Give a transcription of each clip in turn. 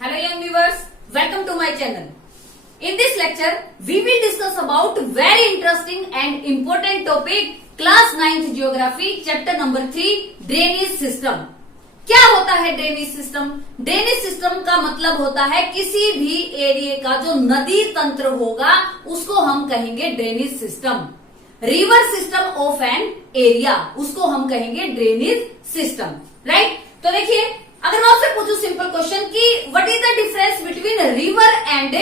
Hello young viewers, welcome to my channel. In this lecture, we will discuss about very interesting and important topic class 9th geography chapter number 3 drainage system. क्या होता है drainage system? Drainage system का मतलब होता है किसी भी area का जो नदी तंत्र होगा उसको हम कहेंगे drainage system. River system of an area उसको हम कहेंगे ड्रेनेज सिस्टम. राइट? तो देखिए, अगर मैं आपसे पूछूं सिंपल क्वेश्चन कि what is the difference between river and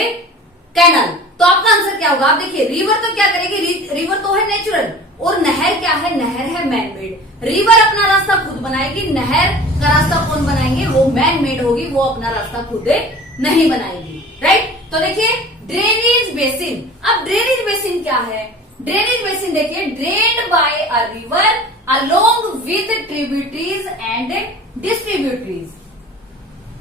canal, तो आपका आंसर क्या होगा? आप देखिए, रिवर तो क्या करेगी? रिवर तो है नेचुरल, और नहर क्या है? नहर है मैन मेड. रिवर अपना रास्ता खुद बनाएगी, नहर का रास्ता कौन बनाएंगे? वो मैन मेड होगी, वो अपना रास्ता खुद नहीं बनाएगी. राइट? तो देखिए, ड्रेनेज बेसिन. अब ड्रेनेज बेसिन क्या है? ड्रेनेज बेसिन देखिए, drained by a river along with tributaries and distributaries.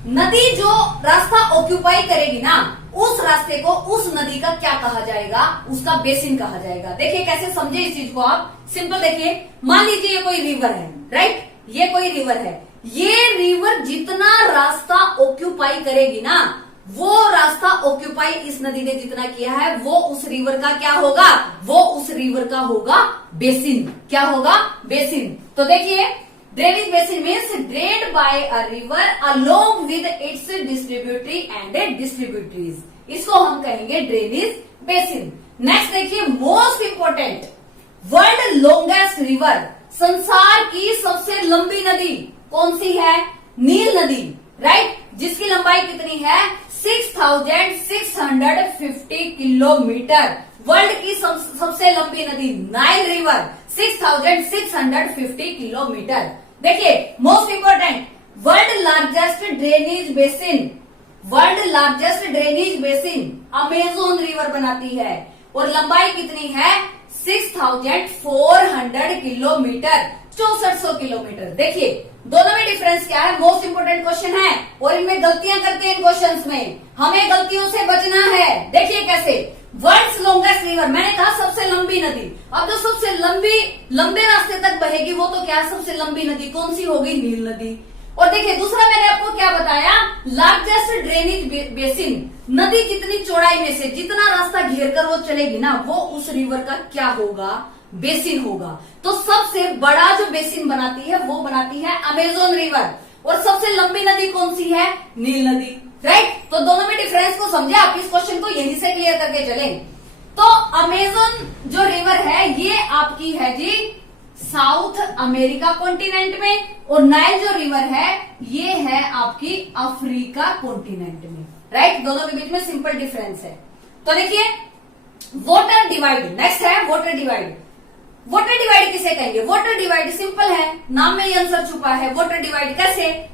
नदी जो रास्ता ऑक्यूपाई करेगी ना, उस रास्ते को, उस नदी का क्या कहा जाएगा? उसका बेसिन कहा जाएगा. देखिए कैसे समझे इस चीज को आप. सिंपल देखिए, मान लीजिए ये कोई रिवर है. राइट? ये कोई रिवर है. ये रिवर जितना रास्ता ऑक्यूपाई करेगी ना, वो रास्ता ऑक्यूपाई इस नदी ने जितना किया है, वो उस रिवर का क्या होगा? वो उस रिवर का होगा बेसिन. क्या होगा? बेसिन. तो देखिए, drainage basin means drained by a river along with its distributary and distributaries. इसको हम कहेंगे ड्रेनेज बेसिन. नेक्स्ट देखिए, most important, world longest river. संसार की सबसे लंबी नदी कौन सी है? नील नदी. राइट? जिसकी लंबाई कितनी है? 6,650 किलोमीटर. वर्ल्ड की सबसे लंबी नदी नाइल रिवर 6,650 किलोमीटर. देखिए, most important, world largest drainage basin. World largest drainage basin Amazon river बनाती है, और लंबाई कितनी है? 6,400 किलोमीटर, 6400 किलोमीटर. देखिए, दोनों में डिफरेंस क्या है? मोस्ट इंपोर्टेंट क्वेश्चन है, और इनमें गलतियां करते हैं. इन क्वेश्चंस में हमें गलतियों से बचना है. देखिए कैसे. वर्ल्ड्स लॉन्गेस्ट रिवर, मैंने कहा सबसे लंबी नदी. अब जो सबसे लंबे रास्ते तक बहेगी, वो तो क्या सबसे लंबी नदी कौन सी होगी? नील नदी. और देखिए, दूसरा मैंने आपको क्या बताया? Largest drainage basin. नदी जितनी चौड़ाई में से जितना रास्ता घेर कर वो चलेगी ना, वो उस रिवर का क्या होगा? बेसिन होगा. तो सबसे बड़ा जो बेसिन बनाती है, वो बनाती है अमेजोन रिवर. और सबसे लंबी नदी कौन सी है? नील नदी. राइट? तो दोनों में डिफरेंस को समझे आप. इस क्वेश्चन को यहीं से क्लियर करके चले. तो अमेजोन जो रिवर है, ये आपकी है जी साउथ अमेरिका कॉन्टिनेंट में, और नाइल जो रिवर है, ये है आपकी अफ्रीका कॉन्टिनेंट में. राइट? दोनों के बीच में सिंपल डिफरेंस है. तो देखिए, वाटर डिवाइड. नेक्स्ट है वाटर डिवाइड. वाटर डिवाइड किसे कहेंगे? वाटर डिवाइड सिंपल है, नाम में ही आंसर छुपा है. वाटर डिवाइड कैसे?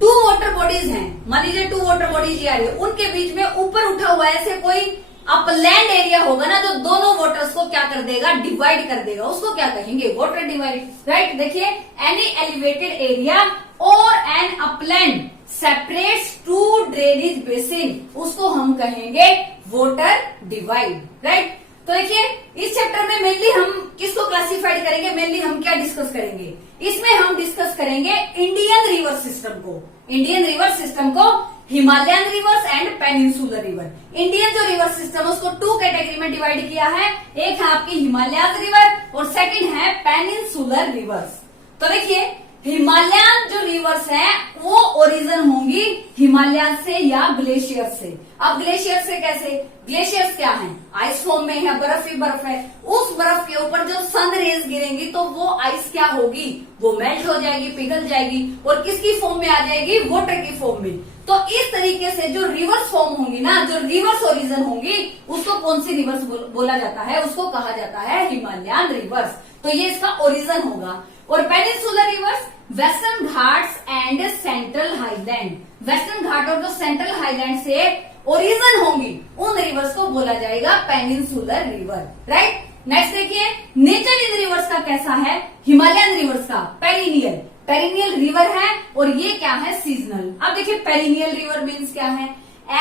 टू वाटर बॉडीज हैं. मान लीजिए टू वाटर बॉडीज आ रही है, उनके बीच में ऊपर उठा हुआ ऐसे कोई अपलैंड एरिया होगा ना, जो दोनों वाटर्स को क्या कर देगा? डिवाइड कर देगा. उसको क्या कहेंगे? Water divide. राइट? देखिए, एनी एलिवेटेड एरिया और an upland separates two drainage basin, उसको हम कहेंगे वाटर डिवाइड. राइट? तो देखिए, इस चैप्टर में मेनली हम किसको क्लासिफाइड करेंगे? मेनली हम क्या डिस्कस करेंगे? इसमें हम डिस्कस करेंगे इंडियन रिवर सिस्टम को. इंडियन रिवर सिस्टम को Himalayan reverse and peninsular river. Indian जो रिवर सिस्टम है, उसको टू कैटेगरी में डिवाइड किया है. एक है आपकी हिमालयन रिवर, और सेकंड है पेनिनसुलर रिवर्स. तो देखिए, हिमालयन जो रिवर्स हैं, वो ओरिजिन होंगी हिमालय से या ग्लेशियर से. अब ग्लेशियर से कैसे? ग्लेशियर्स क्या हैं? आइस फॉर्म में है, बर्फ ही बर्फ है. उस बर्फ के ऊपर जो सन रेज गिरेंगी, तो वो आइस क्या होगी? वो मेल्ट हो जाएगी, पिघल जाएगी, और किसकी फॉर्म में आ जाएगी? वाटर की फॉर्म में. तो इस तरीके से जो रिवर्स फॉर्म होंगी ना, जो रिवर्स ओरिजिन होंगी, उसको कौन सी रिवर्स बोला जाता है? उसको कहा जाता है हिमालयन रिवर्स. तो ये इसका ओरिजिन होगा. और peninsular rivers Western Ghats and Central Highland. Western Ghat और जो सेंट्रल हाईलैंड से ओरिजिन होंगी, उन रिवर्स को बोला जाएगा पेनिनसुलर रिवर. राइट? नेक्स्ट देखिए, नेचर इन रिवर्स का कैसा है? हिमालयन रिवर्स का पेरिनियल. पेरिनियल रिवर है, और ये क्या है? सीजनल. अब देखिए, पेरिनियल रिवर मीन्स क्या है?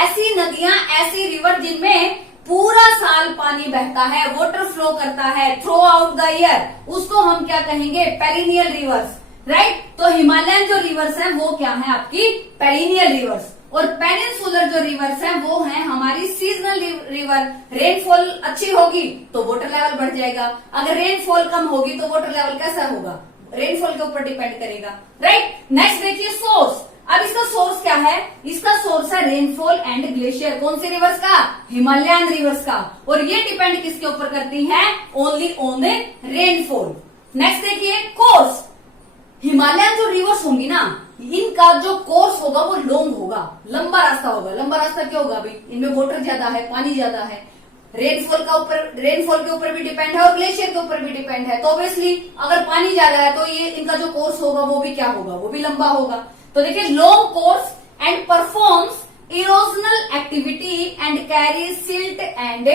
ऐसी नदियां, ऐसी रिवर जिनमें पूरा साल पानी बहता है, वाटर फ्लो करता है थ्रू आउट द ईयर, उसको हम क्या कहेंगे? Perennial rivers. राइट? तो हिमालयन जो रिवर्स हैं, वो क्या है? आपकी पेरिनियल रिवर्स. और पेनिनसुलर जो रिवर्स हैं वो हैं हमारी सीजनल रिवर। रेनफॉल अच्छी होगी तो वाटर लेवल बढ़ जाएगा, अगर रेनफॉल कम होगी तो वाटर लेवल कैसा होगा, रेनफॉल के ऊपर डिपेंड करेगा, राइट। नेक्स्ट देखिए सोर्स। अब इसका सोर्स क्या है, इसका सोर्स है रेनफॉल एंड ग्लेशियर। कौन सी रिवर्स का, हिमालयन रिवर्स का, और ये डिपेंड किसके ऊपर करती हैं, only on the rainfall. Next देखिए कोर्स। हिमालयन जो रिवर्स होंगी ना, इनका जो कोर्स होगा वो लॉन्ग होगा, लंबा रास्ता होगा। लंबा रास्ता क्यों होगा भाई, इनमें वाटर ज्यादा है, पानी ज्यादा है, रेनफॉल के ऊपर भी डिपेंड है और ग्लेशियर के ऊपर भी डिपेंड है। तो ऑब्वियसली अगर पानी ज्यादा है तो ये इनका जो कोर्स होगा वो भी क्या होगा, वो भी लंबा होगा। तो देखिए long course and performs erosional activity and carry silt and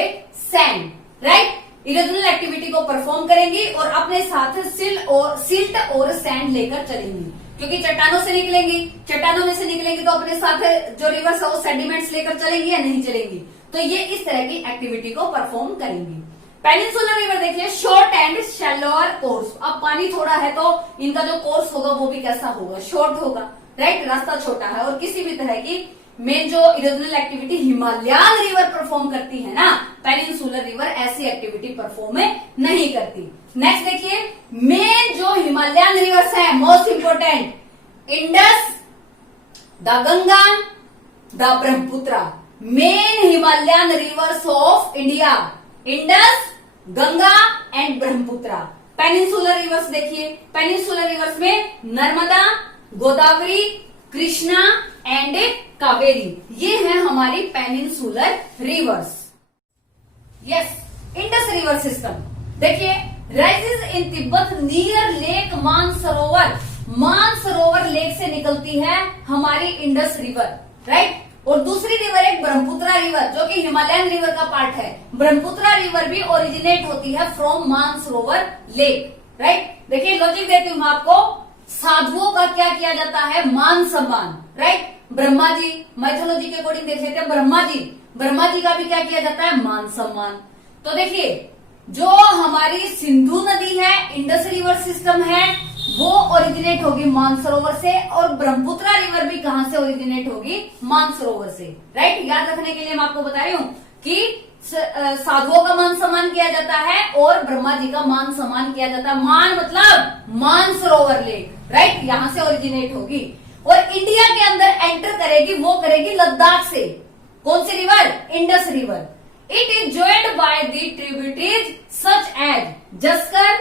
sand, right. Erosional activity को परफॉर्म करेंगी और अपने साथ सिल्ट और सैंड लेकर चलेंगी, क्योंकि चट्टानों से निकलेंगी, चट्टानों में से निकलेंगी तो अपने साथ जो रिवर्स है वो सेडिमेंट्स लेकर चलेंगी या नहीं चलेंगी, तो ये इस तरह की एक्टिविटी को परफॉर्म करेंगी। पेनिनसुलर रिवर देखिए शॉर्ट एंड शैलोअर कोर्स। अब पानी थोड़ा है तो इनका जो कोर्स होगा वो भी कैसा होगा, शॉर्ट होगा, राइट, रास्ता छोटा है। और किसी भी तरह की मेन जो erosional activity Himalayan river perform करती है ना, पेनिनसुलर रिवर ऐसी एक्टिविटी परफॉर्म नहीं करती। नेक्स्ट देखिए मेन जो हिमालयन रिवर्स है, most important, Indus, the Ganga, the Brahmaputra. Main Himalayan rivers of India, Indus, Ganga and Brahmaputra. Peninsular rivers देखिए, पेनिनसुलर रिवर्स में नर्मदा, गोदावरी, कृष्णा एंड कावेरी, ये है हमारी peninsular rivers. Yes, Indus river system देखिए rises in Tibet near Lake Mansarovar. Mansarovar lake से निकलती है हमारी इंडस रिवर, राइट। और दूसरी रिवर एक ब्रह्मपुत्र रिवर जो कि हिमालयन रिवर का पार्ट है। ब्रह्मपुत्र रिवर भी ओरिजिनेट होती है फ्रॉम मानसरोवर लेक, राइट। देखिए लॉजिक देती हूं मैं आपको, साधुओं का क्या किया जाता है, मान सम्मान, राइट। ब्रह्मा जी, माइथोलॉजी के अकॉर्डिंग देख लेते हैं, ब्रह्मा जी का भी क्या किया जाता है, मान सम्मान। तो देखिए जो हमारी सिंधु नदी है, इंडस रिवर सिस्टम है, वो ओरिजिनेट होगी मानसरोवर से, और ब्रह्मपुत्र रिवर भी कहां से ओरिजिनेट होगी, मानसरोवर से, राइट। याद रखने के लिए मैं आपको बता रही हूं कि साधुओं का मान सम्मान किया जाता है और ब्रह्मा जी का मान सम्मान किया जाता है। मान मतलब मानसरोवर लेक, राइट, यहां से ओरिजिनेट होगी और इंडिया के अंदर एंटर करेगी, वो करेगी लद्दाख से। कौन सी river, Indus river. It is joined by the tributaries such as Zanskar,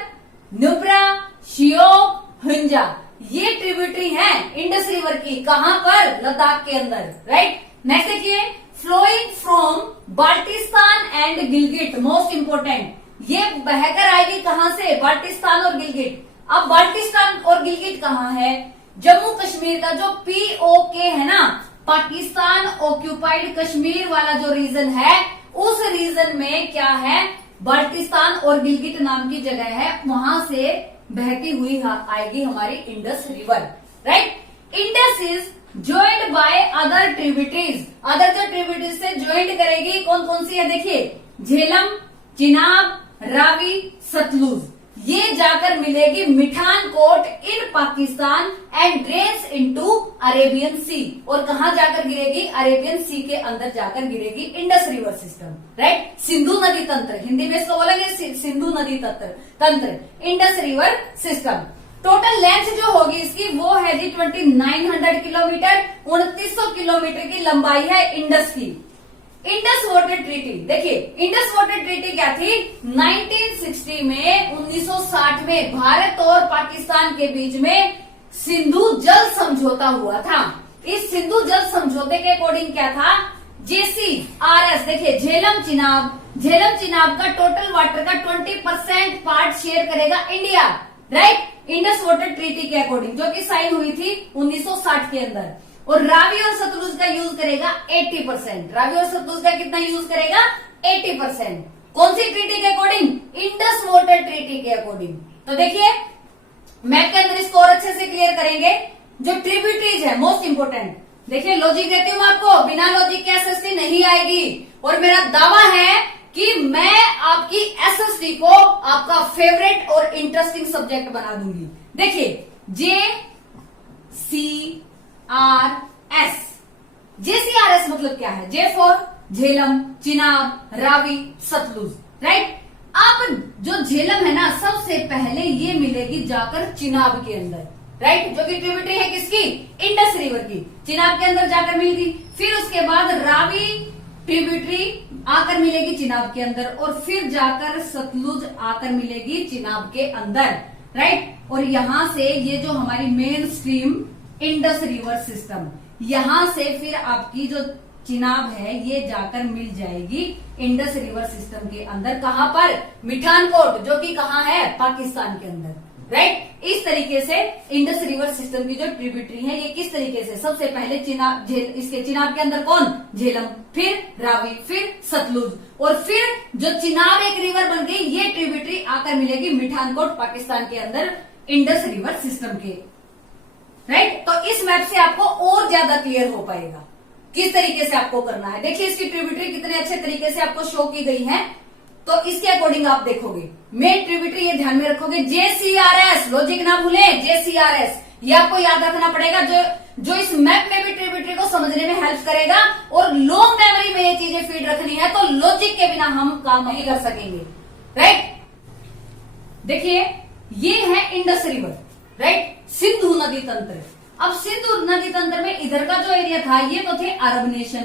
Nubra, Shyok, Hunza. ये ट्रिब्यूटरी है इंडस रिवर की, कहां पर, लद्दाख के अंदर, राइट। नेक्स्ट देखिए flowing from Baltistan and Gilgit, most important, ये बहकर आएगी कहां से, बाल्टिस्तान और गिलगिट। अब बाल्टिस्तान और गिलगिट कहां है, जम्मू कश्मीर का जो POK है ना, पाकिस्तान ऑक्यूपाइड कश्मीर वाला जो रीजन है, उस रीजन में क्या है, बाल्टिस्तान और गिलगिट नाम की जगह है, वहां से बहती हुई आएगी हमारी Indus river, right. Indus is joint by other tributaries, other जो ट्रिब्यूटरीज से ज्वाइंट करेगी, कौन कौन सी है देखिए, झेलम, चिनाब, रावी, सतलुज। ये जाकर मिलेगी Mithankot in Pakistan and drains into Arabian sea. और कहां जाकर गिरेगी, अरेबियन सी के अंदर जाकर गिरेगी Indus river system, right. Sindhu नदी तंत्र, हिंदी में इसको बोलेंगे सिंधु नदी तंत्र, Indus river system. Total length जो होगी इसकी वो है जी 2900 किलोमीटर, 2900 किलोमीटर की लंबाई है इंडस की। इंडस वाटर ट्रीटी देखिए, इंडस वाटर ट्रीटी क्या थी, 1960 में, 1960 में भारत और पाकिस्तान के बीच में सिंधु जल समझौता हुआ था। इस सिंधु जल समझौते के अकॉर्डिंग क्या था, JCRS देखिए, झेलम चिनाब का टोटल वाटर का 20% पार्ट शेयर करेगा India, right, Indus water treaty के अकॉर्डिंग, जो कि साइन हुई थी 1960 के अंदर। और रावी और सतलुज का यूज करेगा 80%, रावी और सतलुज का कितना यूज करेगा, 80%। कौन सी ट्रीटी के अकॉर्डिंग, इंडस वाटर ट्रीटी के अकॉर्डिंग। तो देखिए मैप के अंदर इसको और अच्छे से क्लियर करेंगे। जो ट्रिब्यूटरीज है मोस्ट इंपोर्टेंट, देखिए लॉजिक देती हूं मैं आपको, बिना लॉजिक के SST नहीं आएगी, और मेरा दावा है कि मैं आपकी SST को आपका फेवरेट और इंटरेस्टिंग सब्जेक्ट बना दूंगी। देखिए JCRS JCRS मतलब क्या है? J for Jhelum, Chenab, Ravi, Sutlej, right. अब जो झेलम है ना, सबसे पहले ये मिलेगी जाकर चिनाब के अंदर, राइट, जो कि ट्रिब्यूटरी है किसकी? इंडस रिवर की। चिनाब के अंदर जाकर मिलेगी। फिर उसके बाद रावी ट्रिब्यूटरी आकर मिलेगी चिनाब के अंदर, और फिर जाकर सतलुज आकर मिलेगी चिनाब के अंदर, राइट। और यहां से ये जो हमारी main stream Indus river system, यहां से फिर आपकी जो चिनाब है ये जाकर मिल जाएगी इंडस रिवर सिस्टम के अंदर। कहां पर? मिठानकोट, जो कि कहां है? पाकिस्तान के अंदर, राइट। इस तरीके से इंडस रिवर सिस्टम की जो ट्रिब्यूटरी है ये किस तरीके से, सबसे पहले इसके चिनाब के अंदर कौन? झेलम, फिर रावी, फिर सतलुज, और फिर जो चिनाब एक रिवर बन गई, ये ट्रिब्यूटरी आकर मिलेगी मिठानकोट पाकिस्तान के अंदर इंडस रिवर सिस्टम के, राइट। तो इस मैप से आपको और ज्यादा क्लियर हो पाएगा किस तरीके से आपको करना है। देखिए इसकी ट्रिब्यूटरी कितने अच्छे तरीके से आपको शो की गई है, तो इसके अकॉर्डिंग आप देखोगे। मेन ट्रिब्यूटरी ये ध्यान में रखोगे, JCRS, लॉजिक ना भूलें, JCRS ये आपको याद रखना पड़ेगा, जो इस मैप में भी ट्रिब्यूटरी को समझने में हेल्प करेगा। और लॉन्ग मेमोरी में ये चीजें फीड रखनी है, तो लॉजिक के बिना हम काम नहीं कर सकेंगे, राइट। देखिए ये है इंडस रिवर, राइट, सिंधु नदी तंत्र। अब सिंधु नदी तंत्र में इधर का जो एरिया था ये तो थे अरब नेशन,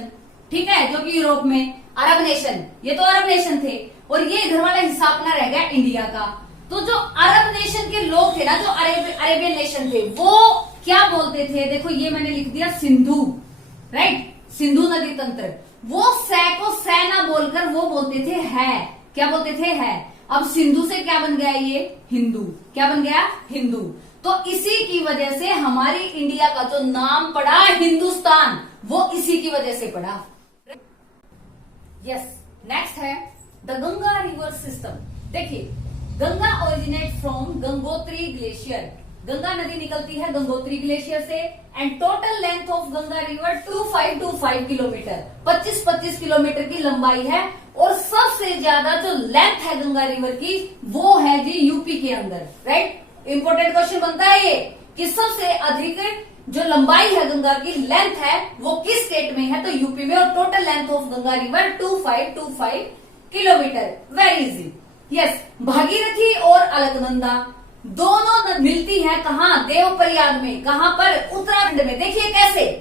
ठीक है, जो कि यूरोप में अरब नेशन, ये तो अरब नेशन थे, और ये इधर वाला हिस्सा अपना रह गया इंडिया का। तो जो अरब नेशन के लोग थे ना, जो अरेबियन नेशन थे, वो क्या बोलते थे? देखो ये मैंने लिख दिया सिंधु, राइट, सिंधु नदी तंत्र। वो सै को सै ना बोलकर वो बोलते थे है, क्या बोलते थे? है। अब सिंधु से क्या बन गया? ये हिंदू, क्या बन गया? हिंदू। तो इसी की वजह से हमारी इंडिया का जो नाम पड़ा हिंदुस्तान, वो इसी की वजह से पड़ा। यस, नेक्स्ट है द गंगा रिवर सिस्टम। देखिए Ganga originate from Gangotri glacier, Ganga नदी निकलती है गंगोत्री ग्लेशियर से, and total length of Ganga river 2525 kilometre, 25-25 kilometre की लंबाई है। और सबसे ज्यादा जो लेंथ है गंगा रिवर की वो है जी यूपी के अंदर, राइट। इंपॉर्टेंट क्वेश्चन बनता है ये कि सबसे अधिक जो लंबाई है गंगा की लेंथ है वो किस स्टेट में है? तो यूपी में। और total length of Ganga river 2525 kilometre, very easy. Yes, Bhagirathi और अलकनंदा दोनों मिलती हैं कहां? देवप्रयाग में। कहां पर? उत्तराखंड में। देखिए कैसे,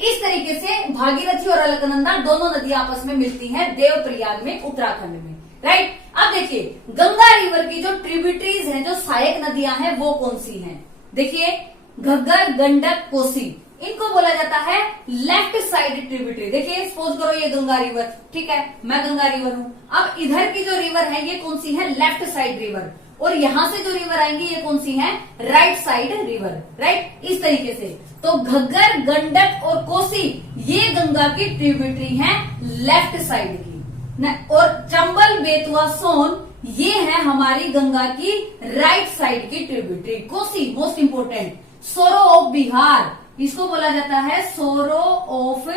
इस तरीके से भागीरथी और अलकनंदा दोनों नदियां आपस में मिलती हैं देवप्रयाग में, उत्तराखंड में, राइट। अब देखिए गंगा रिवर की जो ट्रिब्यूटरीज हैं, जो सहायक नदियां हैं, वो कौन सी हैं? देखिए घग्गर, गंडक, कोसी, इनको बोला जाता है लेफ्ट साइड ट्रिब्यूटरी। देखिए सपोज करो ये गंगा रिवर, ठीक है, मैं गंगा रिवर हूं। अब इधर की जो रिवर है ये कौन सी है? Left side river. और यहां से जो रिवर आएंगी ये कौन सी है? Right side river, right. इस तरीके से तो घग्गर, गंडक और कोसी ये गंगा की ट्रिब्यूटरी हैं लेफ्ट साइड की। और चंबल, बेतवा, सोन ये है हमारी गंगा की राइट साइड की ट्रिब्यूटरी। कोसी मोस्ट इंपोर्टेंट, सोरो ऑफ बिहार, इसको बोला जाता है सोरो ऑफ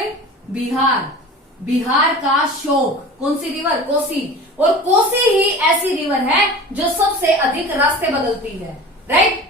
बिहार, बिहार का शोक। कौन सी रिवर? कोसी। और कोसी ही ऐसी रिवर है जो सबसे अधिक रास्ते बदलती है, राइट।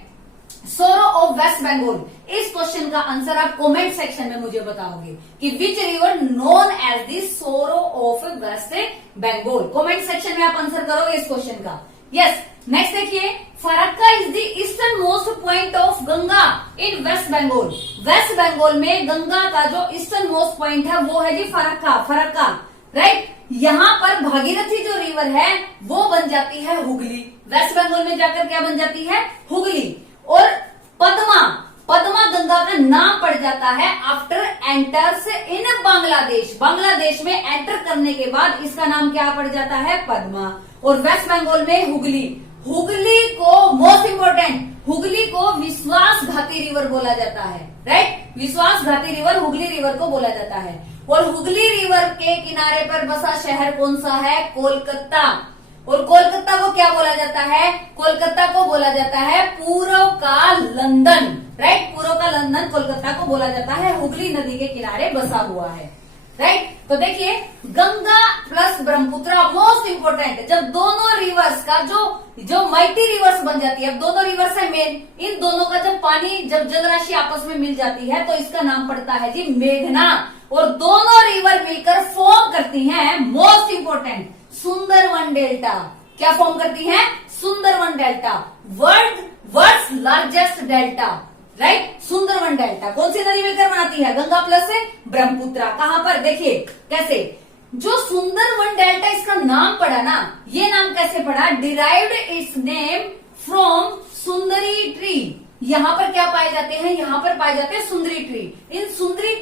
सोरो ऑफ वेस्ट बंगाल, इस क्वेश्चन का आंसर आप कमेंट सेक्शन में मुझे बताओगे कि which river known as the sorrow of West Bengal. Comment section में आप आंसर करोगे इस क्वेश्चन का। यस, नेक्स्ट देखिए, Farakka is the eastern most point of Ganga in West Bengal. West Bengal में गंगा का जो ईस्टर्न मोस्ट पॉइंट है वो है जी फरक्का, फरक्का, राइट। यहां पर भागीरथी जो रिवर है वो बन जाती है हुगली। वेस्ट बंगाल में जाकर क्या बन जाती है? हुगली। और पद्मा, पद्मा गंगा का नाम पड़ जाता है after enters in Bangladesh. Bangladesh में एंटर करने के बाद इसका नाम क्या पड़ जाता है? पद्मा। और वेस्ट बंगाल में हुगली। हुगली को मोस्ट इंपोर्टेंट, हुगली को विश्वासघाती रिवर बोला जाता है, राइट। विश्वासघाती रिवर हुगली रिवर को बोला जाता है। और हुगली रिवर के किनारे पर बसा शहर कौन सा है? कोलकाता। और कोलकाता को क्या बोला जाता है? कोलकाता को बोला जाता है पूर्व का लंदन, राइट। पूर्व का लंदन कोलकाता को बोला जाता है, हुगली नदी के किनारे बसा हुआ है। राइट। तो देखिए Ganga plus Brahmaputra most important, जब दोनों रिवर्स का जो माइटी रिवर्स बन जाती है, अब दोनों रिवर्स है मेन, इन दोनों का जब पानी जब जलराशि आपस में मिल जाती है तो इसका नाम पड़ता है जी मेघना, और दोनों रिवर मिलकर फॉर्म करती हैं मोस्ट इंपोर्टेंट सुंदरवन डेल्टा। क्या फॉर्म करती हैं? Sundarban delta, world's largest delta, right. Sundarban delta कौन सी नदी मिलकर बनाती है? गंगा प्लस से ब्रह्मपुत्र। कहां पर? देखिए कैसे, जो सुंदरवन डेल्टा इसका नाम पड़ा ना, ये नाम कैसे पड़ा? Derived it's name from Sundari tree. यहाँ पर क्या पाए जाते हैं? यहाँ पर पाए जाते हैं सुंदरी ट्री। इन सुंदरी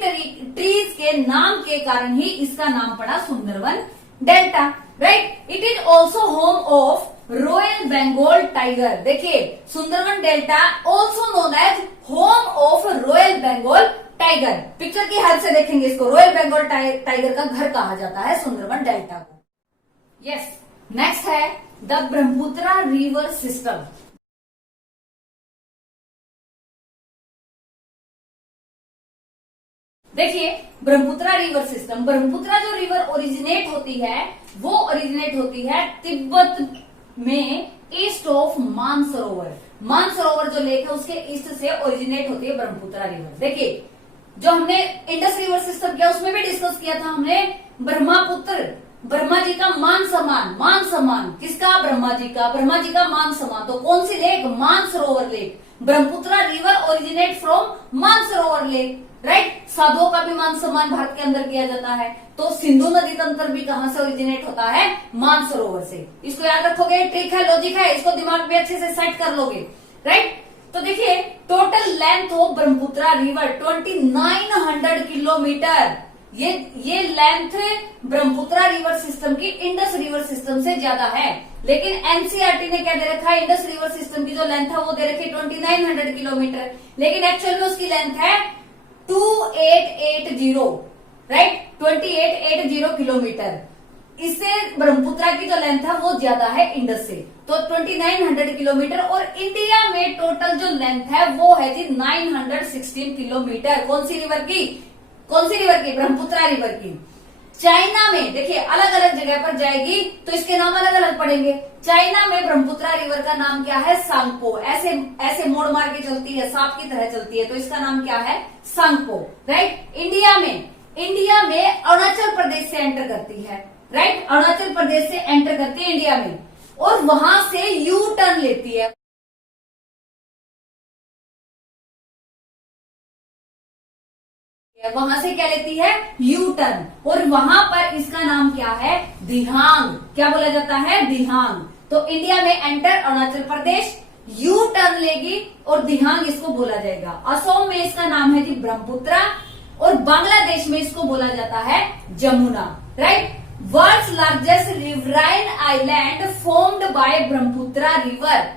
ट्रीज के नाम के कारण ही इसका नाम पड़ा Sundarban delta, right. It is also home of royal Bengal tiger. देखिए Sundarban delta also known as home of royal Bengal tiger. Picture की हेल्प से देखेंगे इसको, रॉयल बंगाल टाइगर का घर कहा जाता है सुंदरवन डेल्टा को। यस, नेक्स्ट है द ब्रह्मपुत्र रिवर सिस्टम। देखिए ब्रह्मपुत्र रिवर सिस्टम, ब्रह्मपुत्र जो रिवर ओरिजिनेट होती है वो ओरिजिनेट होती है तिब्बत में ईस्ट ऑफ मानसरोवर। मानसरोवर जो लेक है उसके ईस्ट से ओरिजिनेट होती है ब्रह्मपुत्र रिवर। देखिए जो हमने इंडस रिवर सिस्टम किया उसमें भी डिस्कस किया था हमने ब्रह्मपुत्र, ब्रह्मा जी का मान समान किसका? ब्रह्मा जी का मान समान। तो कौन सी lake? Mansarovar lake. Brahmaputra river originate from Mansarovar lake, right. साधुओं का भी मान सम्मान भारत के अंदर किया जाता है। तो सिंधु नदी तंत्र भी कहां से ओरिजिनेट होता है? मानसरोवर से। इसको याद रखोगे, ट्रिक है, लॉजिक है, इसको दिमाग में अच्छे से सेट कर लोगे, राइट। तो देखिए total length of Brahmaputra river 2900 kilometre. ये लेंथ ब्रह्मपुत्र रिवर सिस्टम की इंडस रिवर सिस्टम से ज्यादा है, लेकिन एनसीईआरटी ने क्या दे रखा है? इंडस रिवर सिस्टम की जो लेंथ है वो दे रखी है 2900 किलोमीटर, लेकिन एक्चुअल में उसकी लेंथ है 2880, राइट, 2880 किलोमीटर। इससे ब्रह्मपुत्र की जो लेंथ है वो ज्यादा है इंडस से, तो 2900 किलोमीटर। और इंडिया में टोटल जो लेंथ है वो है जी 916 किलोमीटर। कौन सी रिवर की? ब्रह्मपुत्र रिवर की। चाइना में देखिए अलग अलग जगह पर जाएगी तो इसके नाम अलग अलग पड़ेंगे। चाइना में ब्रह्मपुत्र रिवर का नाम क्या है? सांगपो। ऐसे मोड़ मार के चलती है, सांप की तरह चलती है, तो इसका नाम क्या है? सांगपो, राइट। इंडिया में अरुणाचल प्रदेश से एंटर करती है, राइट। अरुणाचल प्रदेश से एंटर करती है इंडिया में, और वहां से यू टर्न लेती है। वहां से क्या लेती है? यू टर्न, और वहां पर इसका नाम क्या है? दिहांग। क्या बोला जाता है? दिहांग। तो इंडिया में enter Arunachal Pradesh, U turn लेगी और दिहांग इसको बोला जाएगा। असम में इसका नाम है जी ब्रह्मपुत्र, और बांग्लादेश में इसको बोला जाता है Jamuna, right. World's largest riverine island formed by Brahmaputra river.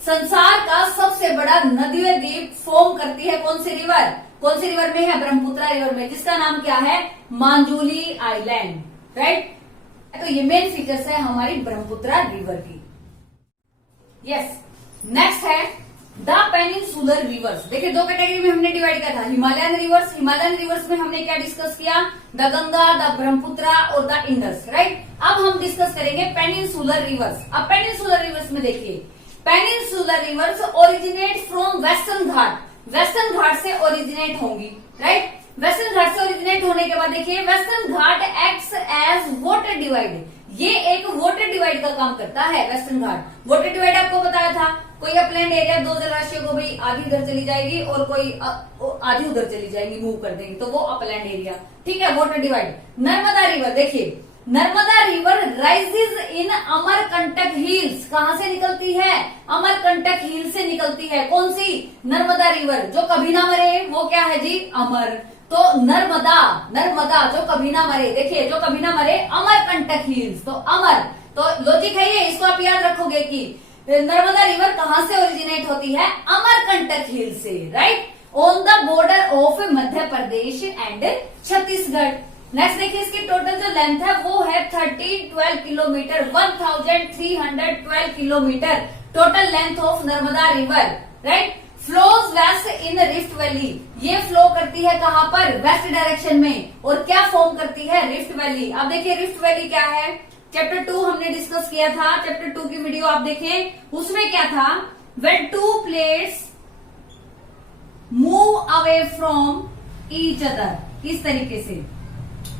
संसार का सबसे बड़ा नदीय द्वीप फॉर्म करती है कौन सी रिवर? कौन सी रिवर में है? ब्रह्मपुत्र रिवर में, जिसका नाम क्या है? मांजुली आइलैंड, राइट। तो ये मेन फीचर्स है हमारी ब्रह्मपुत्र रिवर की। यस, नेक्स्ट है द पेनिनसुलर रिवर्स। देखिए दो कैटेगरी में हमने डिवाइड किया था, हिमालयन रिवर्स में हमने क्या डिस्कस किया? द गंगा, द ब्रह्मपुत्र और द इंडस, राइट। अब हम डिस्कस करेंगे पेनिनसुलर रिवर्स। अब पेनिनसुलर रिवर्स में देखिए, peninsular rivers originate from western Ghat से ओरिजिनेट होंगी, राइट। वेस्टर्न घाट से ओरिजिनेट होने के बाद देखिए वेस्टर्न घाट एक्ट्स एज वाटर डिवाइड। ये एक वाटर डिवाइड का काम करता है वेस्टर्न घाट। वाटर डिवाइड आपको बताया था, कोई अपलैंड एरिया दो जलाशयों को भाई आधी इधर चली जाएगी और कोई आधी उधर चली जाएगी, मूव कर देंगी, तो वो अपलैंड एरिया, ठीक है, वाटर डिवाइड। नर्मदा रिवर, देखिए Narmada river rises in Amarkantak hills. कहां से निकलती है? अमरकंटक हिल से निकलती है। कौन सी? नर्मदा रिवर। जो कभी ना मरे वो क्या है जी? अमर। तो नर्मदा जो कभी ना मरे, देखिए जो कभी ना मरे अमरकंटक हिल्स, तो अमर। तो लॉजिक है ये, इसको आप याद रखोगे कि नर्मदा रिवर कहां से ओरिजिनेट होती है? अमरकंटक हिल से, right, on the border of Madhya Pradesh and Chhattisgarh. Next देखिए इसकी टोटल जो लेंथ है वो है 1312 kilometre, 1312 kilometre total length of Narmada river, right. Flows west in rift valley, ये फ्लो करती है कहां पर, वेस्ट डायरेक्शन में, और क्या फॉर्म करती है, रिफ्ट वैली। अब देखिए रिफ्ट वैली क्या है, चैप्टर 2 हमने डिस्कस किया था, चैप्टर 2 की वीडियो आप देखें, उसमें क्या था, when to plates move away from each other, इस तरीके से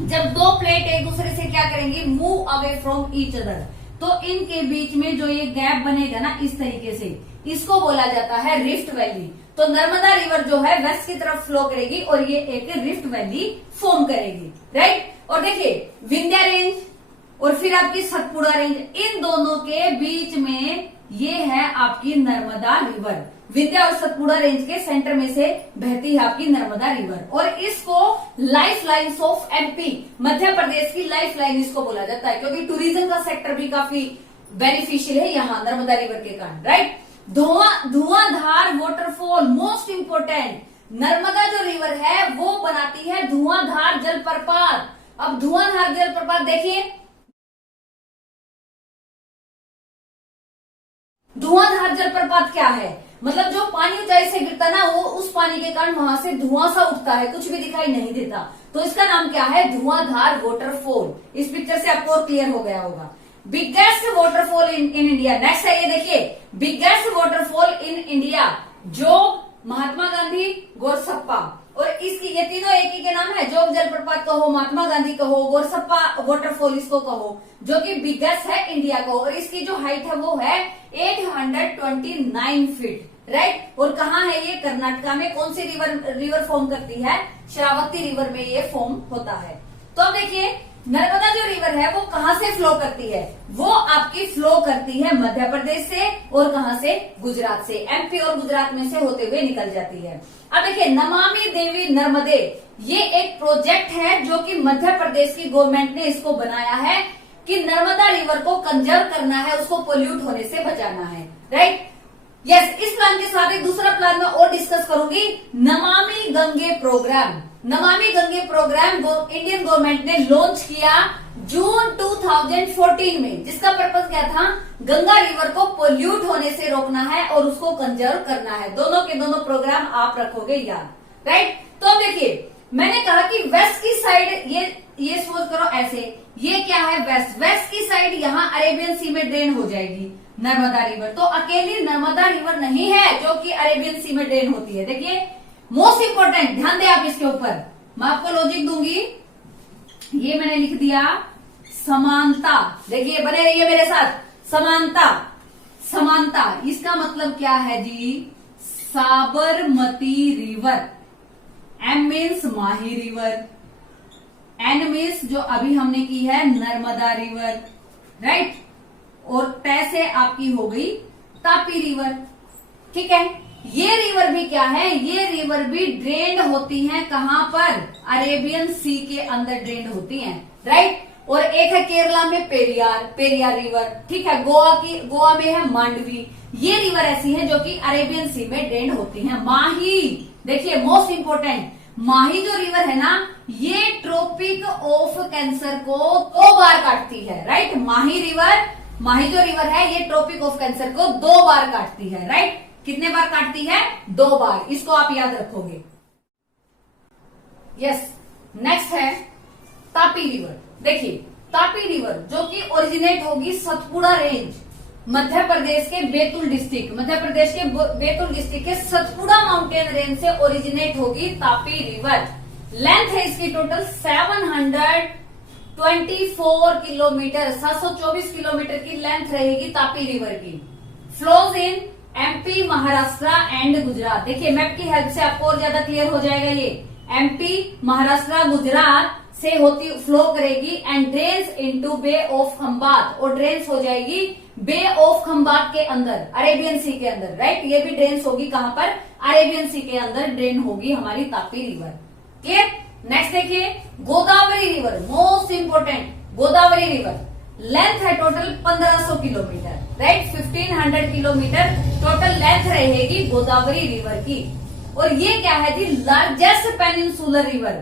जब दो प्लेट एक दूसरे से क्या करेंगी, move away from each other, तो इनके बीच में जो ये गैप बनेगा ना इस तरीके से, इसको बोला जाता है रिफ्ट वैली। तो नर्मदा रिवर जो है वेस्ट की तरफ फ्लो करेगी और ये एक रिफ्ट वैली फॉर्म करेगी, राइट। और देखिए विंध्या रेंज और फिर आपकी सतपुड़ा रेंज, इन दोनों के बीच में ये है आपकी नर्मदा रिवर। विंध्या और सतपुड़ा रेंज के सेंटर में से बहती है आपकी नर्मदा रिवर, और इसको life lines of MP, Madhya Pradesh की लाइफ लाइन इसको बोला जाता है, क्योंकि टूरिज्म का सेक्टर भी काफी बेनिफिशियल है यहाँ नर्मदा रिवर के कारण, राइट। धुआंधार वाटरफॉल, मोस्ट इंपोर्टेंट, नर्मदा जो रिवर है वो बनाती है धुआंधार जलप्रपात। अब धुआंधार जलप्रपात देखिए, धुआंधार जलप्रपात क्या है, मतलब जो पानी ऊंचाई से गिरता ना, वो उस पानी के कारण वहां से धुआं सा उठता है, कुछ भी दिखाई नहीं देता, तो इसका नाम क्या है, धुआंधार वाटरफॉल। इस पिक्चर से आपको और क्लियर हो गया होगा। Biggest waterfall in India, next है ये देखिए, बिगेस्ट वाटरफॉल इन इंडिया, जोग, महात्मा गांधी, गोरसप्पा, और इसकी ये तीनों एक ही के नाम है, जोग जलप्रपात कहो, महात्मा गांधी कहो, गोरसप्पा वाटरफॉल इसको कहो, जो कि बिगेस्ट है इंडिया को, और इसकी जो हाइट है वो है 829 फीट, राइट। और कहाँ है ये, कर्नाटका में। कौन सी रिवर फॉर्म करती है, शरावती रिवर में ये फॉर्म होता है। तो अब देखिए नर्मदा जो रिवर है वो कहाँ से फ्लो करती है, वो आपकी फ्लो करती है मध्य प्रदेश से, और कहाँ से, गुजरात से, एमपी और गुजरात में से होते हुए निकल जाती है। अब देखिए नमामि देवी नर्मदे, ये एक प्रोजेक्ट है जो कि मध्य प्रदेश की गवर्नमेंट ने इसको बनाया है कि नर्मदा रिवर को कंजर्व करना है, उसको पोल्यूट होने से बचाना है, राइट। यस, इस प्लान के साथ एक दूसरा प्लान में और डिस्कस करूंगी, Namami Gange programme. Namami Gange programme Indian government ने लॉन्च किया जून 2014 में, जिसका पर्पज क्या था, गंगा रिवर को पोल्यूट होने से रोकना है और उसको कंजर्व करना है। दोनों के दोनों प्रोग्राम आप रखोगे याद, राइट। तो अब देखिए मैंने कहा कि वेस्ट की साइड ये सोच करो ऐसे, ये क्या है, वेस्ट की साइड यहाँ अरेबियन सी में ड्रेन हो जाएगी नर्मदा रिवर। तो अकेली नर्मदा रिवर नहीं है जो कि अरेबियन सी में ड्रेन होती है। देखिए मोस्ट इंपोर्टेंट, ध्यान दें आप इसके ऊपर, मैं आपको लॉजिक दूंगी, ये मैंने लिख दिया समानता। देखिए बने रहिए मेरे साथ, समानता। समानता इसका मतलब क्या है जी, साबरमती रिवर, एम मीन्स माही रिवर, एन मीन्स जो अभी हमने की है नर्मदा रिवर, राइट, और तय से आपकी हो गई तापी रिवर, ठीक है। ये रिवर भी क्या है, ये रिवर भी ड्रेन्ड होती हैं कहां पर, अरेबियन सी के अंदर ड्रेन्ड होती हैं, राइट। और एक है केरला में पेरियार रिवर, ठीक है। गोवा में है मांडवी। ये रिवर ऐसी है जो कि अरेबियन सी में ड्रेन्ड होती हैं। माही, देखिए मोस्ट इंपोर्टेंट, माही जो रिवर है ना, ये ट्रॉपिक ऑफ कैंसर को 2 बार काटती है, राइट। माही जो रिवर है ये ट्रॉपिक ऑफ कैंसर को 2 बार काटती है, राइट। कितने बार काटती है, 2 बार, इसको आप याद रखोगे। यस, नेक्स्ट है तापी रिवर। देखिए तापी रिवर जो कि ओरिजिनेट होगी सतपुड़ा रेंज, मध्य प्रदेश के बैतूल डिस्ट्रिक्ट, के सतपुड़ा माउंटेन रेंज से ओरिजिनेट होगी तापी रिवर। लेंथ है इसकी टोटल 724 किलोमीटर, 724 किलोमीटर की लेंथ रहेगी तापी रिवर की। Flows in MP, Maharashtra and Gujarat. देखिए मैप की हेल्प से आपको और ज्यादा क्लियर हो जाएगा। ये एमपी, महाराष्ट्र, गुजरात से होती फ्लो करेगी and drains into bay of Khambhat, और ड्रेन्स हो जाएगी बे ऑफ खंबात के अंदर, अरेबियन सी के अंदर, राइट। ये भी ड्रेन्स होगी कहां पर, अरेबियन सी के अंदर ड्रेन होगी हमारी तापी रिवर, क्लियर। नेक्स्ट देखिए Godavari river, most important, Godavari river length है total 1500 kilometre, right. 1500 kilometre total length रहेगी गोदावरी रिवर की। और ये क्या है जी, लार्जेस्ट पेनिनसुलर रिवर।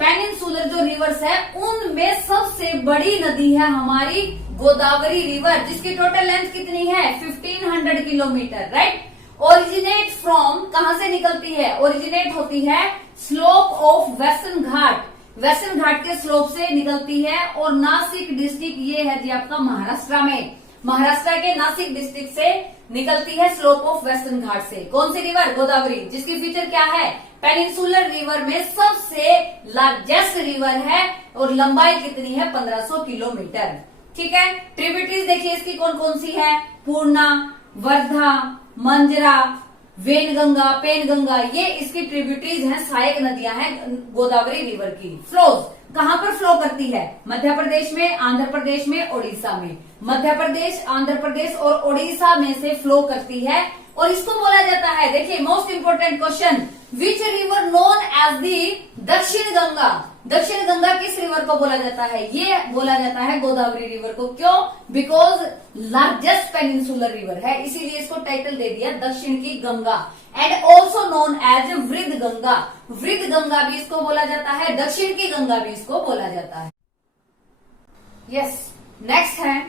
पेनिनसुलर जो रिवर्स है उनमें सबसे बड़ी नदी है हमारी गोदावरी रिवर, जिसकी टोटल लेंथ कितनी है, 1500 किलोमीटर, राइट। ओरिजिनेट फ्रॉम कहां से निकलती है, ओरिजिनेट होती है slope of western Ghat, western Ghat के स्लोप से निकलती है। और नासिक डिस्ट्रिक्ट ये है जी आपका महाराष्ट्र में, महाराष्ट्र के नासिक डिस्ट्रिक्ट से निकलती है स्लोप ऑफ वेस्टर्न घाट से। कौन सी रिवर, गोदावरी, जिसकी फीचर क्या है, पेनिनसुलर रिवर में सबसे लार्जेस्ट रिवर है और लंबाई कितनी है 1500 किलोमीटर। ठीक है, ट्रिब्यूटरीज देखिए इसकी कौन कौन सी है, पूर्णा, वर्धा, मंजरा, वेनगंगा, पेनगंगा, ये इसकी ट्रिब्यूटरीज हैं, सहायक नदियां हैं गोदावरी रिवर की। फ्लोज कहां पर फ्लो करती है, मध्य प्रदेश में, आंध्र प्रदेश में, ओडिशा में। मध्य प्रदेश, आंध्र प्रदेश और ओडिशा में से फ्लो करती है और इसको बोला जाता है, देखिए most important question, which river known as the Dakshin Ganga, दक्षिण गंगा किस रिवर को बोला जाता है, ये बोला जाता है गोदावरी रिवर को। क्यों, बिकॉज लार्जेस्ट पेनिनसुलर रिवर है, इसीलिए इसको टाइटल दे दिया दक्षिण की Ganga. And also known as Vriddha Ganga, वृद्ध गंगा भी इसको बोला जाता है, दक्षिण की गंगा भी इसको बोला जाता है। यस, नेक्स्ट है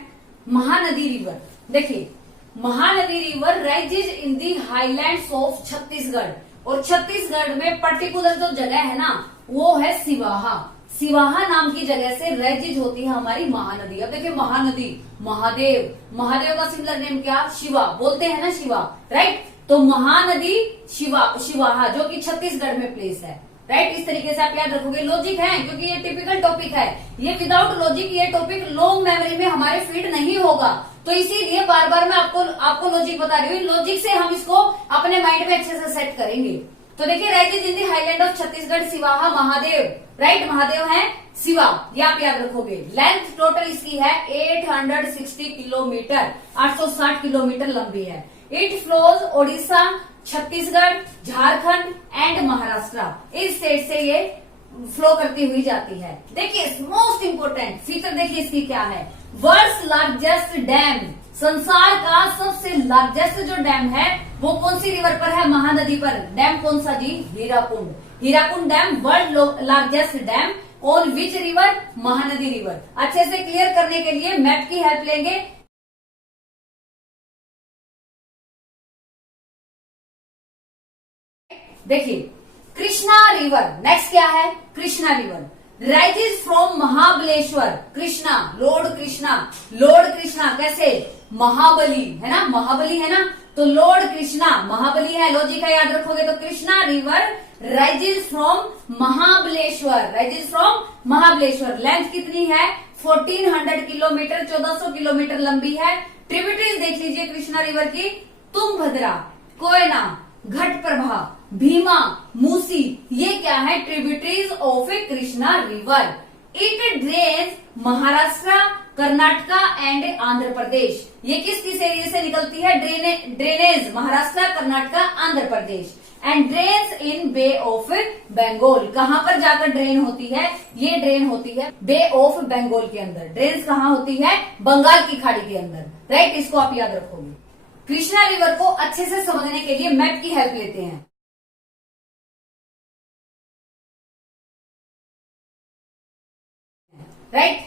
महानदी रिवर। देखिए Mahanadi river rises in the highlands of Chhattisgarh, और छत्तीसगढ़ में पर्टिकुलर जो जगह है ना वो है सिवाहा, सिवाहा नाम की जगह से राइजेज होती है हमारी महानदी। अब देखिए महानदी, महादेव, महादेव का सिमिलर नेम क्या, शिवा, बोलते हैं ना शिवा, राइट। तो महानदी शिवाहा जो कि छत्तीसगढ़ में प्लेस है, राइट। इस तरीके से आप याद रखोगे, लॉजिक है क्योंकि ये टिपिकल टॉपिक है, ये विदाउट लॉजिक ये टॉपिक लॉन्ग मेमोरी में हमारे फीड नहीं होगा, तो इसीलिए बार बार मैं आपको लॉजिक बता रही हूँ, लॉजिक से हम इसको अपने माइंड में अच्छे से सेट करेंगे। तो देखिए rises in the highland of Chhattisgarh, Sihawa, Mahadev, right, Mahadev है शिवा, ये आप याद रखोगे। लेंथ टोटल इसकी है 860 किलोमीटर, 860 किलोमीटर लंबी है। It flows Odisha, Chhattisgarh, Jharkhand and Maharashtra, इस स्टेट से ये फ्लो करती हुई जाती है। देखिए मोस्ट इंपोर्टेंट फीचर देखिए इसकी क्या है, वर्ल्ड्स लार्जेस्ट डैम, संसार का सबसे लार्जेस्ट जो डैम है वो कौन सी रिवर पर है, महानदी पर। डैम कौन सा जी, Hirakud, Hirakud dam world largest dam on which river, Mahanadi river. अच्छे से क्लियर करने के लिए मैप की हेल्प लेंगे। देखिए कृष्णा रिवर, नेक्स्ट क्या है, Krishna river rises from Mahabaleshwar, Krishna, Lord Krishna, Lord Krishna कैसे, महाबली है ना, महाबली है ना, तो लॉर्ड कृष्णा महाबली है, लॉजिक है, याद रखोगे। तो Krishna river rises from Mahabaleshwar, rises from Mahabaleshwar. Length कितनी है 1400 किलोमीटर, 1400 किलोमीटर लंबी है। ट्रिब्यूटरीज देख लीजिए कृष्णा रिवर की, तुंगभद्रा, कोयना, घटप्रभा, भीमा, मूसी, ये क्या है, tributaries of a Krishna river. It drains Maharashtra, Karnataka and Andhra Pradesh. ये किस किस एरिया से निकलती है, drainage Maharashtra, Karnataka, Andhra Pradesh. And drains in bay of Bengal, कहां पर जाकर ड्रेन होती है, ये ड्रेन होती है बे ऑफ बंगाल के अंदर। ड्रेन्स कहां होती है, बंगाल की खाड़ी के अंदर, राइट, इसको आप याद रखोगे। कृष्णा रिवर को अच्छे से समझने के लिए मैप की हेल्प लेते हैं। राइट,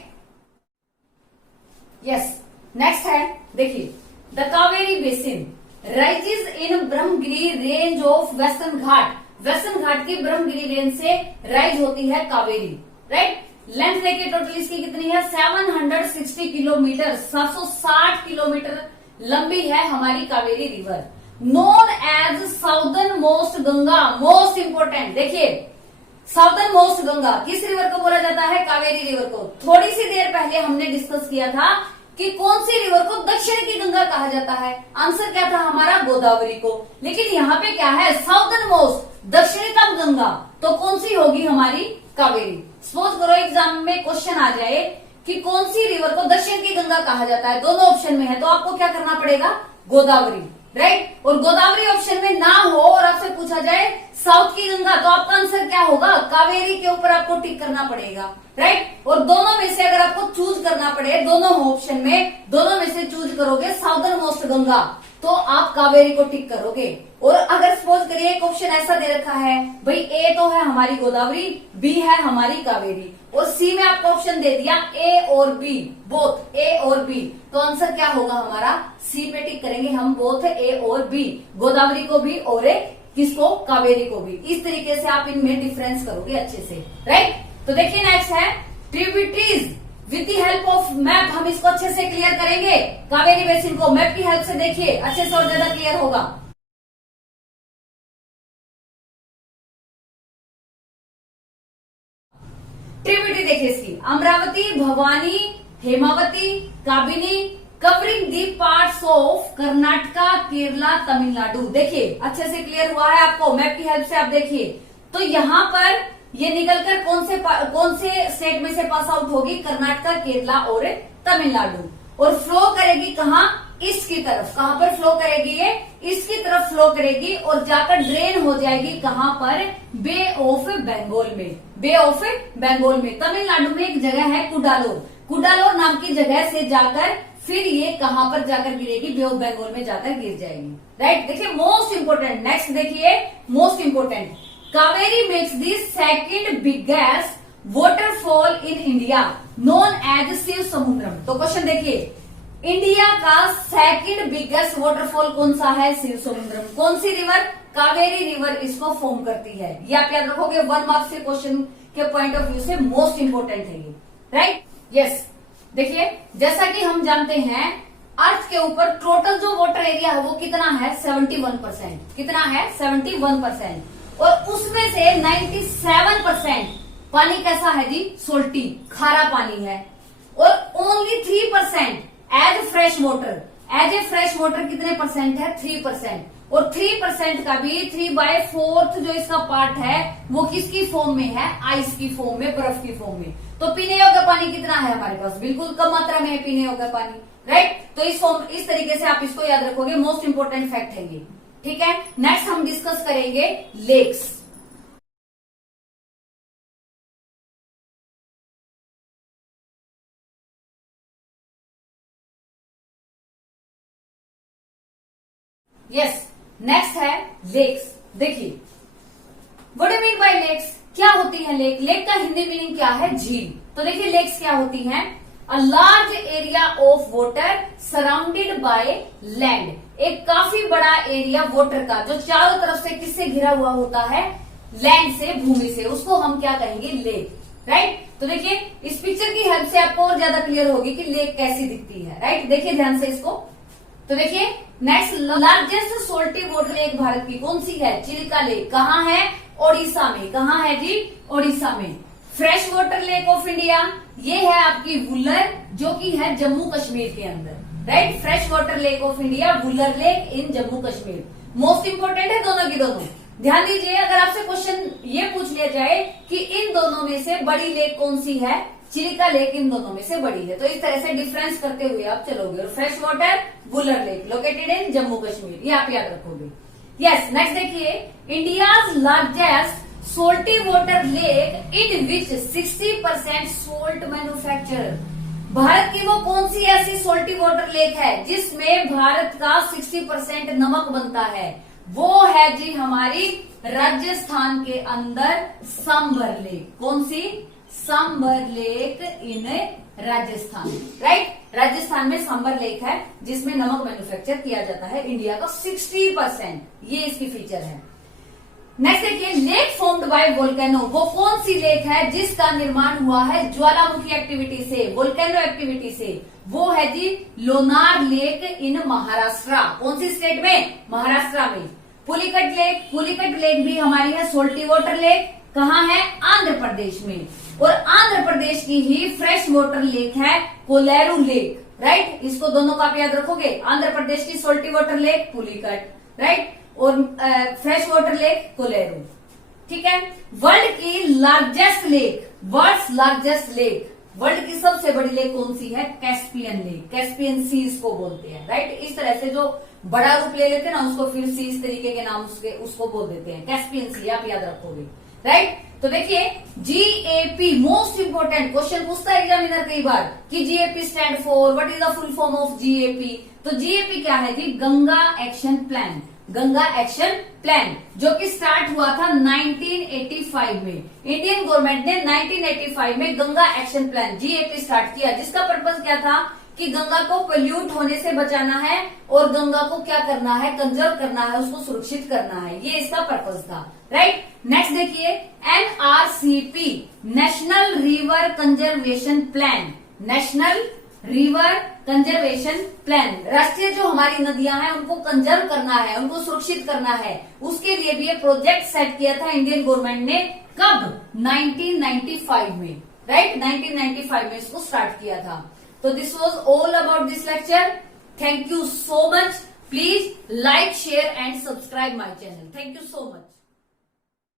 यस, नेक्स्ट है देखिए the Kaveri basin rises in Brahmagiri range of western Ghat, western Ghat की ब्रह्मगिरी रेंज से राइज होती है कावेरी, राइट। लेंथ देखिए टोटल इसकी कितनी है 760 किलोमीटर, 760 किलोमीटर लंबी है हमारी Kaveri river. Known as southern most Ganga, most important देखिए साउदर्न मोस्ट गंगा किस रिवर को बोला जाता है, कावेरी रिवर को। थोड़ी सी देर पहले हमने डिस्कस किया था कि कौन सी रिवर को दक्षिण की गंगा कहा जाता है, आंसर क्या था हमारा, गोदावरी को। लेकिन यहाँ पे क्या है, साउदर्न मोस्ट, दक्षिणतम गंगा, तो कौन सी होगी हमारी, कावेरी। सपोज करो एग्जाम में क्वेश्चन आ जाए कि कौन सी रिवर को दक्षिण की गंगा कहा जाता है, दोनों ऑप्शन में है, तो आपको क्या करना पड़ेगा, गोदावरी, राइट। और गोदावरी ऑप्शन में ना हो और आपसे पूछा जाए साउथ की गंगा, तो आपका आंसर क्या होगा? कावेरी के ऊपर आपको टिक करना पड़ेगा, राइट। और दोनों में से अगर आपको चूज करना पड़े, दोनों ऑप्शन में दोनों में से चूज करोगे साउदर्न मोस्ट गंगा, तो आप कावेरी को टिक करोगे। और अगर सपोज करिए एक ऑप्शन ऐसा दे रखा है भाई, ए तो है हमारी गोदावरी, बी है हमारी कावेरी, और सी में आपको ऑप्शन दे दिया ए और बी, बोथ ए और बी, तो आंसर क्या होगा हमारा? सी पे टिक करेंगे हम, बोथ ए और बी, गोदावरी को भी और एक किसको? कावेरी को भी। इस तरीके से आप इनमें डिफरेंस करोगे अच्छे से, राइट। तो देखिए नेक्स्ट है tributaries with the help of map. हम इसको अच्छे से क्लियर करेंगे, कावेरी बेसिन को मैप की हेल्प से देखिए अच्छे से और ज्यादा क्लियर होगा। ट्रिब्यूटरी देखिए इसकी, Amaravati, Bhavani, Hemavati, Kabini, covering the parts of Karnataka, Kerala, Tamil Nadu. देखिए अच्छे से क्लियर हुआ है आपको, मैप की हेल्प से आप देखिए। तो यहाँ पर ये निकलकर कौन से स्टेट में से पास आउट होगी? कर्नाटका, केरला और तमिलनाडु। और फ्लो करेगी कहाँ? ईस्ट की तरफ। कहाँ पर फ्लो करेगी? ये ईस्ट की तरफ फ्लो करेगी और जाकर ड्रेन हो जाएगी कहाँ पर? बे ऑफ बंगाल में। बे ऑफ बंगाल में तमिलनाडु में एक जगह है कुडालोर, कुडालोर नाम की जगह से जाकर फिर ये कहां पर जाकर गिरेगी? बे ऑफ बंगाल में जाकर गिर जाएगी, राइट। देखिए मोस्ट इंपोर्टेंट, नेक्स्ट देखिए most important, Kaveri makes the second biggest waterfall in India known as Shivasamudram. तो क्वेश्चन देखिए, इंडिया का सेकंड बिगेस्ट वाटरफॉल कौन सा है? शिव समुद्रम। कौन सी रिवर? कावेरी रिवर इसको फॉर्म करती है। ये आप याद रखोगे, 1 मार्क्स के क्वेश्चन के पॉइंट ऑफ व्यू से मोस्ट इंपोर्टेंट है ये, राइट। यस, देखिए जैसा कि हम जानते हैं अर्थ के ऊपर टोटल जो वाटर एरिया है वो कितना है? 71%। कितना है? 71%। और उसमें से 97% पानी कैसा है जी? सोल्टी, खारा पानी है। और only 3% as fresh water. As a fresh water कितने परसेंट है? 3%। और 3% का भी 3/4 जो इसका पार्ट है वो किसकी फॉर्म में है? आइस की फॉर्म में, बर्फ की फॉर्म में। तो पीने योग्य पानी कितना है हमारे पास? बिल्कुल कम मात्रा में है पीने योग्य पानी, राइट। तो इस तरीके से आप इसको याद रखोगे, मोस्ट इंपोर्टेंट फैक्ट है ये, ठीक है। नेक्स्ट हम डिस्कस करेंगे लेक्स। यस, नेक्स्ट है लेक्स। देखिए what do mean by lakes? क्या होती है लेक? लेक का हिंदी मीनिंग क्या है? झील। तो देखिए लेक्स क्या होती हैं? A large area of water surrounded by land. एक काफी बड़ा एरिया वाटर का जो चारों तरफ से किससे घिरा हुआ होता है? लैंड से, भूमि से, उसको हम क्या कहेंगे? Lake, right. तो देखिए इस पिक्चर की हेल्प से आपको और ज्यादा क्लियर होगी कि लेक कैसी दिखती है, राइट। देखिए ध्यान से इसको। तो देखिए next, largest salty water lake Bharat की कौन सी है? चिलिका लेक। कहाँ है? ओडिशा में। कहाँ है जी? ओडिशा में। Fresh water lake of India, ये है आपकी वुलर, जो कि है जम्मू कश्मीर के अंदर, right. Fresh water lake of India, Wular lake in Jammu Kashmir. Most important है दोनों की दोनों। ध्यान दीजिए, अगर आपसे क्वेश्चन ये पूछ लिया जाए कि इन दोनों में से बड़ी लेक कौन सी है? चिलिका लेक इन दोनों में से बड़ी है। तो इस तरह से डिफरेंस करते हुए आप चलोगे। और fresh water Wular lake located in Jammu Kashmir, ये आप याद रखोगे। यस, नेक्स्ट देखिए, India's largest salty water lake in which 60% salt manufacture. Bharat की वो कौन सी ऐसी सोल्टी वाटर लेक है जिसमें भारत का 60% नमक बनता है? वो है जी हमारी राजस्थान के अंदर सांबर लेक। कौन सी? Sambhar lake in Rajasthan, right. Rajasthan में सांबर लेक है जिसमें नमक मैन्युफैक्चर किया जाता है इंडिया का 60%, ये इसकी फीचर है। नेक्स्ट देखिए, लेक फॉर्म्ड बाय वोल्केनो, वो कौन सी लेक है जिसका निर्माण हुआ है ज्वालामुखी एक्टिविटी से, वोल्केनो एक्टिविटी से? वो है जी लोनार लेक इन महाराष्ट्र। कौन सी स्टेट में? महाराष्ट्र में। पुलिकट लेक, पुलिकट लेक भी हमारी है सोल्टी वाटर लेक। कहाँ है? आंध्र प्रदेश में। और आंध्र प्रदेश की ही फ्रेश वाटर लेक है कोलेरू लेक, राइट। इसको दोनों का आप याद रखोगे। आंध्र प्रदेश की salty water lake Pulicat, right, और फ्रेश वाटर लेक कोलेरू, ठीक है। वर्ल्ड की largest lake, world's largest lake, world की सबसे बड़ी लेक कौन सी है? कैस्पियन लेक, कैस्पियन सी इसको बोलते हैं, राइट। इस तरह से जो बड़ा रूप ले लेते हैं ना उसको फिर सी इस तरीके के नाम उसको बोल देते हैं, कैस्पियन सी, आप याद रखोगे, राइट। तो देखिए जीएपी मोस्ट इंपोर्टेंट क्वेश्चन पूछता है एग्जामिनर कई बार कि GAP stand for, what is the full form of GAP. तो जीएपी क्या है जी? Ganga action plan, Ganga action plan, जो कि स्टार्ट हुआ था 1985 में। इंडियन गवर्नमेंट ने 1985 में Ganga action plan GAP start किया, जिसका पर्पज क्या था कि गंगा को पोल्यूट होने से बचाना है और गंगा को क्या करना है? कंजर्व करना है, उसको सुरक्षित करना है, ये इसका पर्पज था, राइट। नेक्स्ट देखिए NRCP, national river conservation plan, national river conservation plan, राष्ट्रीय जो हमारी नदियां हैं उनको कंजर्व करना है, उनको सुरक्षित करना है, उसके लिए भी ये प्रोजेक्ट सेट किया था इंडियन गवर्नमेंट ने। कब? 1995 में, राइट, 1995 में इसको स्टार्ट किया था। So this was all about this lecture. Thank you so much. Please like, share and subscribe my channel. Thank you so much.